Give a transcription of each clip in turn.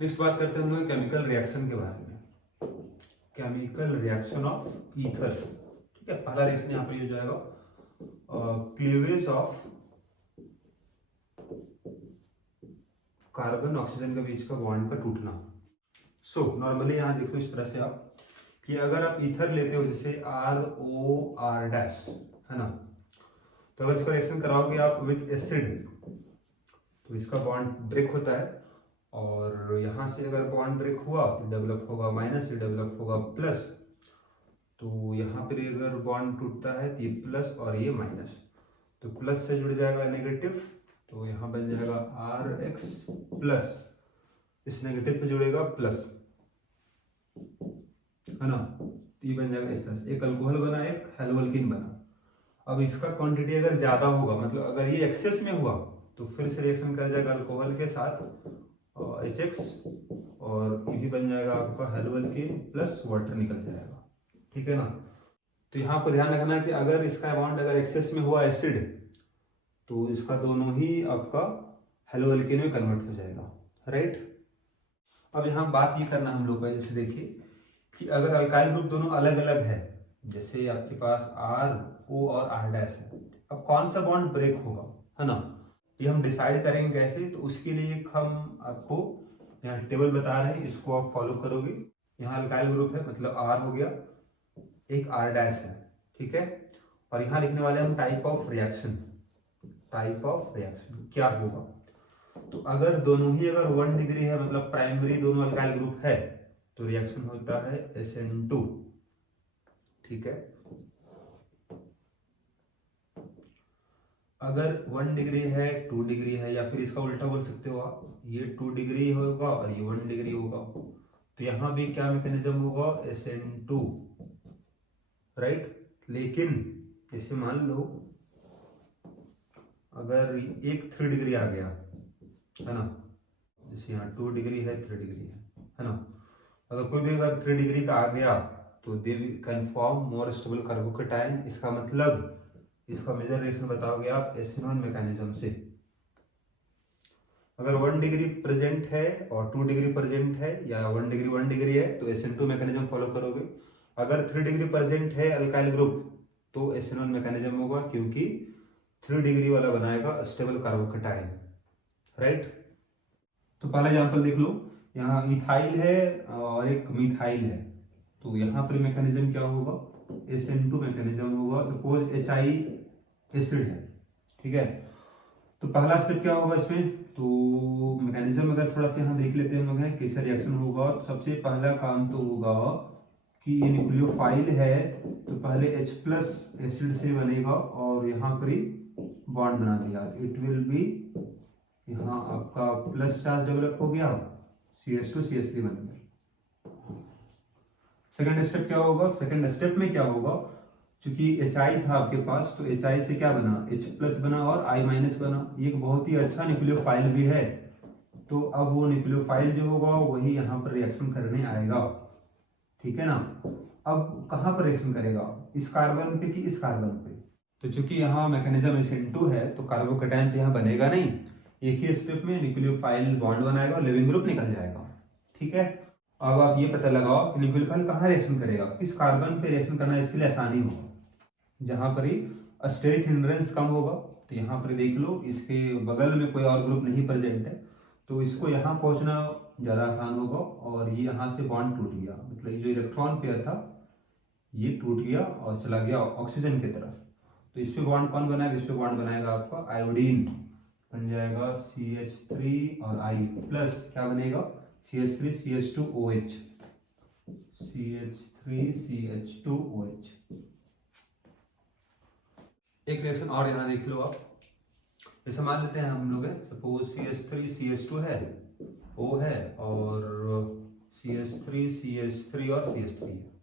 Next बात करते हैं हम लोग केमिकल रिएक्शन के बारे में। Chemical reaction of ethers. ठीक है, पहला रिएक्शन यहाँ पर हो जाएगा क्लीवेज ऑफ कार्बन ऑक्सीजन के बीच का बॉन्ड का टूटना। सो नॉर्मली यहाँ देखो इस तरह से आप कि अगर आप ईथर लेते हो जैसे ROR डैश, है ना, तो अगर इसका रिएक्शन कराओगे आप विथ एसिड तो इसका बॉन्ड ब्रेक होता है, और यहाँ से अगर बॉन्ड ब्रेक हुआ तो डेवलप होगा माइनस, ये डेवलप होगा प्लस। तो यहाँ पर अगर बॉन्ड टूटता है तो ये प्लस और ये माइनस, तो प्लस से जुड़ जाएगा नेगेटिव, तो यहाँ बन जाएगा RX प्लस, इस नेगेटिव पे जुड़ेगा प्लस, है ना, तो ये बन जाएगा इस तरह से एक अल्कोहल बना, एक हेलोअल्कीन बना। अब इसका क्वांटिटी अगर ज्यादा होगा, मतलब अगर ये एक्सेस में हुआ तो फिर से रिएक्शन कर जाएगा अल्कोहल के साथ HX, और ये भी बन जाएगा आपका हेलोअल्कीन प्लस वाटर निकल जाएगा। ठीक है ना, तो यहाँ पर ध्यान रखना है कि अगर इसका बॉन्ड अगर एक्सेस में हुआ एसिड तो इसका दोनों ही आपका हेलोअल्कीन में कन्वर्ट हो जाएगा, राइट। अब यहाँ बात ये करना हम लोग का, जैसे देखिए कि अगर अल्काइल ग्रुप दोनों अलग अलग है, जैसे आपके पास RO और R डैश है, अब कौन सा बॉन्ड ब्रेक होगा, है ना, ये हम डिसाइड करेंगे कैसे। तो उसके लिए हम आपको यहाँ टेबल बता रहे हैं, इसको आप फॉलो करोगे। यहाँ अल्काइल ग्रुप है, मतलब R हो गया, एक R डैश है, ठीक है, और यहाँ लिखने वाले हम type of reaction. Type of reaction क्या होगा, तो अगर दोनों ही अगर 1 डिग्री है, मतलब प्राइमरी दोनों अल्काइल ग्रुप है, तो रिएक्शन होता है SN2। ठीक है, अगर 1 डिग्री है, 2 डिग्री है, या फिर इसका उल्टा बोल सकते हो आप, ये 2 डिग्री होगा और ये 1 डिग्री होगा, तो यहां भी क्या मैकेनिज्म होगा, SN2, राइट। लेकिन जैसे मान लो अगर एक 3 डिग्री आ गया, है ना, जैसे यहाँ 2 डिग्री है, 3 डिग्री है ना, अगर कोई भी अगर 3 डिग्री का आ गया तो they will can form more stable carbocation. इसका मतलब इसका मेजर रिएक्शन बताओगे आप SN1 मैकेनिज्म से। अगर 1 डिग्री प्रेजेंट है और 2 डिग्री प्रेजेंट है, या 1 डिग्री है, तो SN2 मैकेनिज्म फॉलो करोगे। अगर 3 डिग्री प्रेजेंट है अल्काइल ग्रुप तो SN1 मैकेनिज्म होगा, क्योंकि 3 डिग्री वाला बनाएगा स्टेबल कार्बोकेटाइन, राइट। तो पहला एग्जांपल देख लो, यहाँ इथाइल है और एक मिथाइल है, तो यहाँ पर मैकेनिज्म क्या होगा, SN2 मैकेनिज्म होगा। सपोज HI एसिड है, ठीक है, तो पहला स्टेप क्या होगा इसमें, तो मैकेनिज्म अगर थोड़ा सा यहाँ देख लेते हैं हम लोग हैं कैसा रिएक्शन होगा। तो सबसे पहला काम तो होगा कि ये न्यूक्लियोफाइल है, तो पहले H प्लस एसिड से बनेगा और यहाँ पर ही बॉन्ड बना दिया, इट विल बी, यहाँ आपका प्लस चार्ज डेवलप हो गया, CH2 CH3 बन गया। सेकंड स्टेप क्या होगा, सेकंड स्टेप में क्या होगा, क्योंकि HI था आपके पास, तो HI से क्या बना, H प्लस बना और I माइनस बना। ये एक बहुत ही अच्छा न्यूक्लियोफाइल भी है, तो अब वो न्यूक्लियोफाइल जो होगा वही यहाँ पर रिएक्शन करने आएगा, ठीक है ना। अब कहाँ पर रिएक्शन करेगा, इस कार्बन पे कि इस कार्बन पे, तो चूंकि यहाँ मैकेनिज्म SN2 है तो कार्बोकेटाइन तो यहाँ बनेगा नहीं, एक ही स्टेप में न्यूक्लियोफाइल बॉन्ड बनाएगा और लिविंग ग्रुप निकल जाएगा, ठीक है। अब आप ये पता लगाओ कि न्यूक्लियोफाइल कहाँ रिएक्शन करेगा, किस कार्बन पे रिएक्शन करना, इसके लिए आसानी होगा जहां पर ही स्टेरिक हिंड्रेंस कम होगा। तो यहाँ पर देख लो इसके बगल में कोई और ग्रुप नहीं प्रेजेंट है, तो इसको यहाँ पहुंचना ज़्यादा आसान होगा, और ये यहाँ से बॉन्ड टूट गया, मतलब ये जो इलेक्ट्रॉन पेयर था ये टूट गया और चला गया ऑक्सीजन की तरफ। तो इस पे बॉन्ड कौन बनाएगा, इस पे बॉन्ड बनाएगा आपका आयोडीन, बन जाएगा CH3 और I प्लस क्या बनेगा, CH3 CH2OH, CH3 CH2OH। एक रिएक्शन और यहाँ देख लो आप, जैसे मान लेते हैं हम लोग है, सपोज CH3 CH2 है, O है, और CH3 CH3 और CH3 है।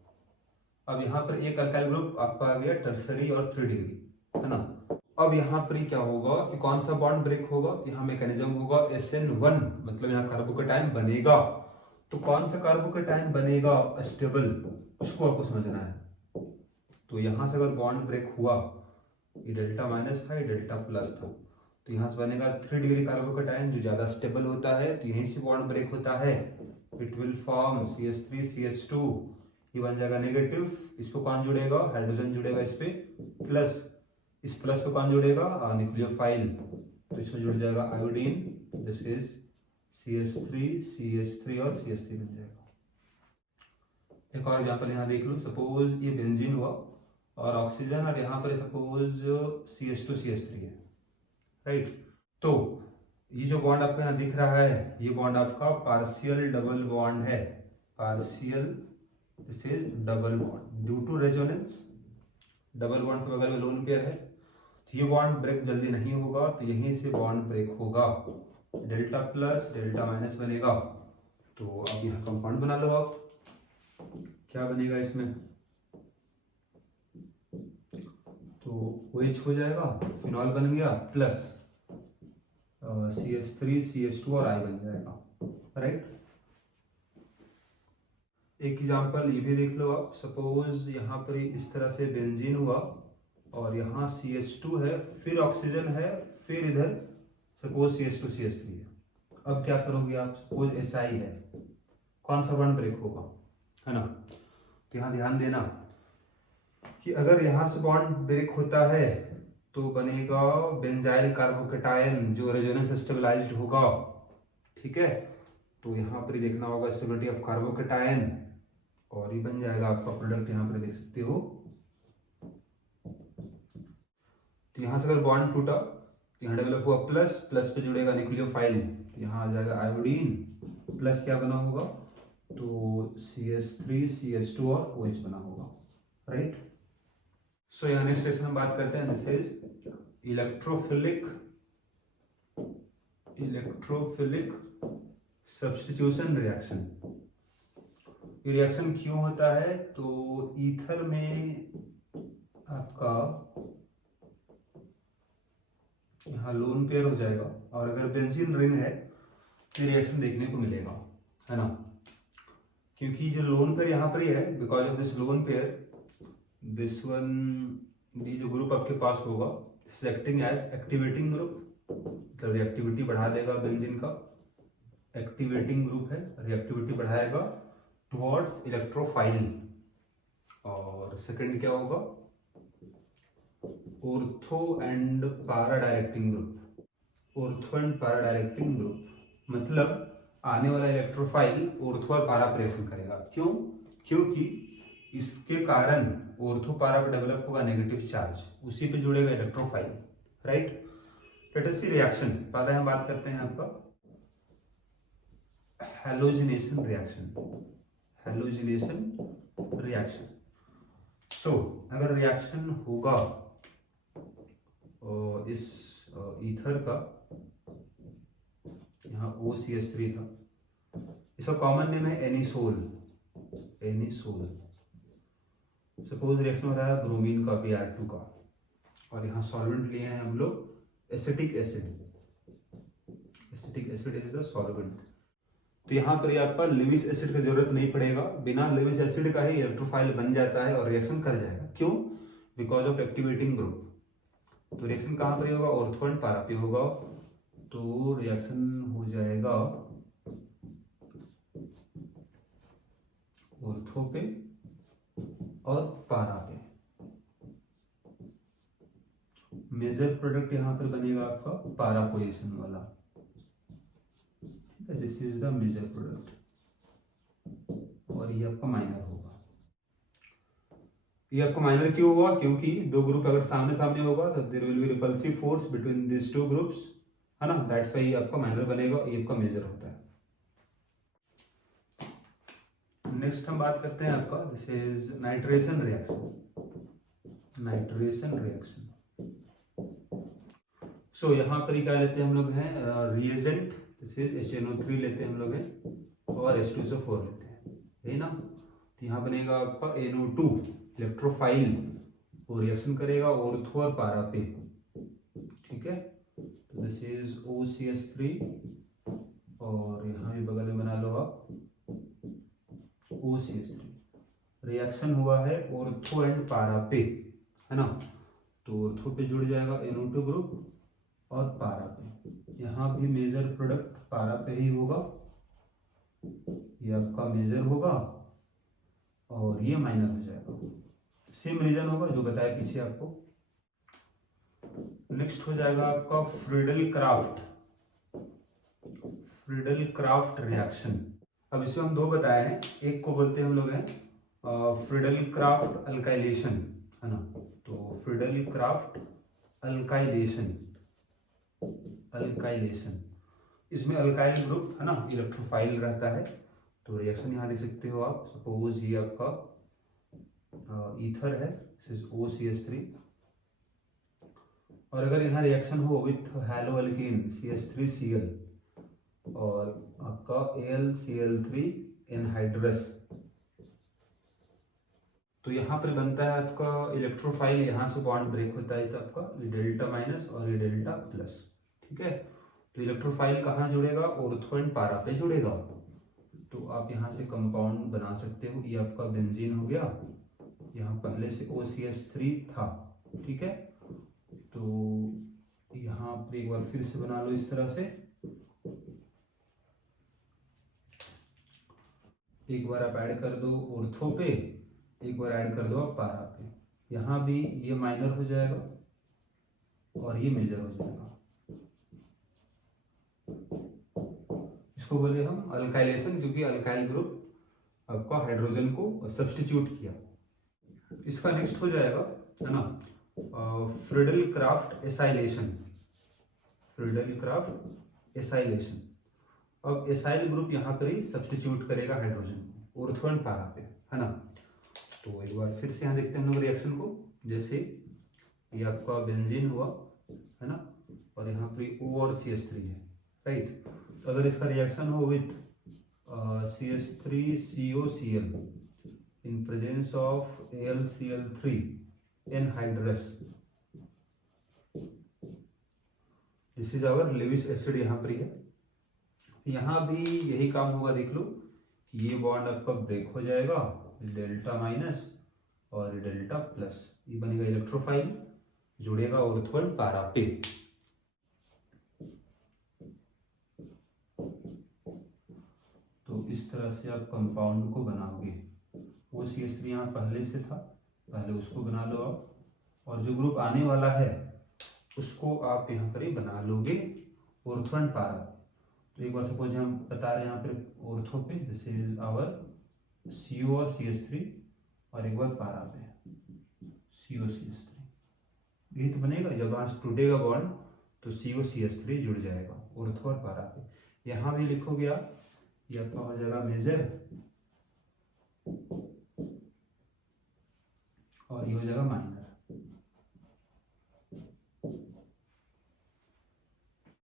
अब यहाँ पर एक अल्काइल ग्रुप आपका आ गया टर्सरी और 3 डिग्री, है ना। अब यहाँ पर क्या होगा कि कौन सा बॉन्ड ब्रेक होगा, तो यहाँ मैकेनिज्म होगा SN1, मतलब यहाँ कार्बोकेटाइन बनेगा। तो कौन सा कार्बोकेटाइन बनेगा स्टेबल, उसको आपको समझना है। तो यहाँ से अगर बॉन्ड ब्रेक हुआ, ये डेल्टा माइनस था, ये डेल्टा प्लस था, तो यहाँ से बनेगा 3 डिग्री कार्बोकैटायन जो ज़्यादा स्टेबल होता है, तो यहीं से बॉन्ड ब्रेक होता है, it will form CH3 CH2, ये बन जाएगा नेगेटिव, इस पे कौन जुड़ेगा, हाइड्रोजन जुड़ेगा इस पे, प्लस इस प्लस पे कौन जुड़ेगा, न्यूक्लियोफाइल, तो इसमें जुड़ जाएगा आयोडीन, दिस इज CH3 और CH3 बन जाएगा। एक और एग्जांपल यहाँ देख लो, सपोज ये बेंजीन हुआ और ऑक्सीजन, और यहाँ पर सपोज CH2 CH3 है, राइट। तो ये जो बॉन्ड आपको यहाँ दिख रहा है, ये बॉन्ड आपका पार्शियल डबल बॉन्ड है, partial, this is double bond due to resonance, double bond के बगल में लोन पेयर है, तो ये बॉन्ड ब्रेक जल्दी नहीं होगा, तो यहीं से बॉन्ड ब्रेक होगा, डेल्टा प्लस डेल्टा माइनस बनेगा। तो अब यहाँ कंपाउंड बना लो आप, क्या बनेगा इसमें, तो OH हो जाएगा, फिनॉल बन गया, प्लस CH3 CH2 और I बन जाएगा, राइट। एक एग्जांपल ये भी देख लो आप, सपोज यहाँ पर इस तरह से बेंजीन हुआ और यहाँ CH2 है, फिर ऑक्सीजन है, फिर इधर सपोज CH2 CH3 है। अब क्या करोगे आप, सपोज HI है, कौन सा बॉन्ड ब्रेक होगा, है ना। तो यहाँ ध्यान देना कि अगर यहाँ से बॉन्ड ब्रेक होता है तो बनेगा बेंजाइल कार्बोकैटायन जो रेजोनेंस स्टेबलाइज्ड होगा, ठीक है। तो यहाँ पर देखना होगा स्टेबिलिटी ऑफ कार्बोकैटायन, और ये बन जाएगा आपका प्रोडक्ट, यहाँ पर देख सकते हो। तो यहाँ से अगर बॉन्ड टूटा, यहाँ डेवलप हुआ प्लस, प्लस पे जुड़ेगा न्यूक्लियोफाइल, तो यहाँ आ जाएगा आयोडीन, प्लस क्या बना होगा, तो CH3 CH2 और OH बना होगा, राइट। सो यहाँ नेक्स्ट क्वेश्चन हम बात करते हैं, this is electrophilic substitution reaction. ये रिएक्शन क्यों होता है, तो ईथर में आपका यहाँ लोन पेयर हो जाएगा, और अगर बेंजीन रिंग है तो रिएक्शन देखने को मिलेगा, है ना। क्योंकि जो लोन पेयर यहाँ पर ही है, because of this lone pair, this one, ये जो ग्रुप आपके पास होगा, एक्टिंग एज एक्टिवेटिंग ग्रुप, मतलब रिएक्टिविटी बढ़ा देगा बेंजीन का, एक्टिवेटिंग ग्रुप है, रिएक्टिविटी बढ़ाएगा टुवर्ड्स इलेक्ट्रोफाइल। और सेकंड क्या होगा, ऑर्थो एंड पारा डायरेक्टिंग ग्रुप, ऑर्थो एंड पारा डायरेक्टिंग ग्रुप, मतलब आने वाला इलेक्ट्रोफाइल ऑर्थो और पारा पर रिएक्शन करेगा। क्यों, क्योंकि इसके कारण ऑर्थो पारा पर डेवलप होगा नेगेटिव चार्ज, उसी पे जुड़ेगा इलेक्ट्रोफाइल, राइट। लेट अस सी रिएक्शन। पहले हम बात करते हैं आपका हैलोजिनेशन रिएक्शन, हैलोजिनेशन रिएक्शन। सो अगर रिएक्शन होगा इस ईथर का, यहाँ OCH3 था, इसका कॉमन नेम है एनिसोल, एनिसोल। सपोज रिएक्शन हो रहा है ब्रोमीन का Br2 का, और यहाँ सॉल्वेंट लिए हैं हम लोग acetic acid, acetic acid is the solvent. तो यहाँ पर आपका लिविस एसिड की जरूरत नहीं पड़ेगा, बिना लिविस एसिड का ही इलेक्ट्रोफाइल बन जाता है और रिएक्शन कर जाएगा। क्यों, बिकॉज ऑफ एक्टिवेटिंग ग्रुप। तो रिएक्शन कहाँ पर होगा, ऑर्थो एंड पारा पे होगा, तो रिएक्शन हो जाएगा ऑर्थो पे और पारा पे। मेजर प्रोडक्ट यहाँ पर बनेगा आपका पारा पोजीशन वाला, ठीक है, this is the major product, और ये आपका माइनर होगा। ये आपका माइनर क्यों हुआ, क्योंकि दो ग्रुप अगर सामने सामने होगा तो there will be repulsive force between this two groups, है ना, दैट्स व्हाई ये आपका माइनर बनेगा, ये आपका मेजर होता है। नेक्स्ट हम बात करते हैं आपका, this is nitration reaction, nitration reaction. So यहाँ पर ही क्या लेते हैं हम लोग हैं, रिएजेंट, दिस इज HNO3 लेते हैं हम लोग हैं, और H2SO4 लेते हैं, यही ना। तो यहाँ बनेगा आपका NO2 इलेक्ट्रोफाइल, वो रिएक्शन करेगा ऑर्थो और पारा पे, ठीक है। तो दिस इज OCH3, और यहाँ भी बगल में बना लो आप OCH3। रिएक्शन हुआ है ऑर्थो एंड पारा पे, है ना। तो ऑर्थो पे जुड़ जाएगा NO2 ग्रुप, और पारा पे। यहाँ भी मेजर प्रोडक्ट पारा पे ही होगा, ये आपका मेजर होगा और ये माइनर हो जाएगा। सेम रीजन होगा जो बताया पीछे आपको। नेक्स्ट हो जाएगा आपका फ्रीडल क्राफ्ट रिएक्शन। अब इसमें हम दो बताए हैं, एक को बोलते हैं हम लोग हैं फ्रीडल क्राफ्ट अल्काइलेशन, है ना। तो फ्रीडल क्राफ्ट अल्काइलेशन, इसमें अल्काइल ग्रुप है ना, इलेक्ट्रोफाइल रहता है। तो रिएक्शन यहाँ लिख सकते हो आप। सपोज ये आपका ईथर है, OCH3, और अगर यहाँ रिएक्शन हो विथ हैलो अल्कीन CH3Cl और आपका AlCl3 एनहाइड्रस, तो यहाँ पर बनता है आपका इलेक्ट्रोफाइल, यहाँ से बॉन्ड ब्रेक होता है तो आपका डेल्टा माइनस और ये डेल्टा प्लस, ठीक है। तो इलेक्ट्रोफाइल कहाँ जुड़ेगा, ऑर्थो एंड पारा पे जुड़ेगा। तो आप यहाँ से कंपाउंड बना सकते हो। ये आपका बेंजीन हो गया, यहाँ पहले से OCH3 था, ठीक है। तो यहाँ पे एक बार फिर से बना लो इस तरह से, एक बार आप ऐड कर दो ऑर्थो पे, एक बार ऐड कर दो आप पारा पे। यहाँ भी ये माइनर हो जाएगा और ये मेजर हो जाएगा। इसको बोले हम अल्काइलेशन, क्योंकि अल्काइल ग्रुप आपका हाइड्रोजन को सब्स्टिट्यूट किया। इसका नेक्स्ट हो जाएगा, है ना, फ्रीडल क्राफ्ट एसाइलेशन। अब एसाइल ग्रुप यहाँ पर ही सब्स्टिट्यूट करेगा हाइड्रोजन को ऑर्थो एंड पारा पे, है ना। तो एक बार फिर से यहाँ देखते हैं हम लोग रिएक्शन को। जैसे ये आपका बेंजीन हुआ, है ना, और यहाँ पर O और CH3 है, राइट। तो अगर इसका रिएक्शन हो with CH3COCl in presence of AlCl3 anhydrous, this is our Lewis acid, यहाँ पर है। यहाँ भी यही काम होगा, देख लो कि ये बॉन्ड आपका ब्रेक हो जाएगा, डेल्टा माइनस और डेल्टा प्लस, ये बनेगा इलेक्ट्रोफाइल, जुड़ेगा ऑर्थो एंड पारा पे। तो इस तरह से आप कंपाउंड को बनाओगे। OCH3 यहाँ पहले से था, पहले उसको बना लो आप, और जो ग्रुप आने वाला है उसको आप यहाँ पर ही बना लोगे ऑर्थो एंड पारा। तो एक बार सपोज हम बता रहे हैं यहाँ पर ऑर्थो पे, दिस इज आवर CO और CH3, और एक बार पारा पे COCH3, यही तो बनेगा। जब वहाँ टूटेगा बॉन्ड तो COCH3 जुड़ जाएगा ऑर्थो और पारा पे। यहाँ भी लिखोगे आप, ये आपका हो जाएगा मेजर और ये हो जाएगा माइनर।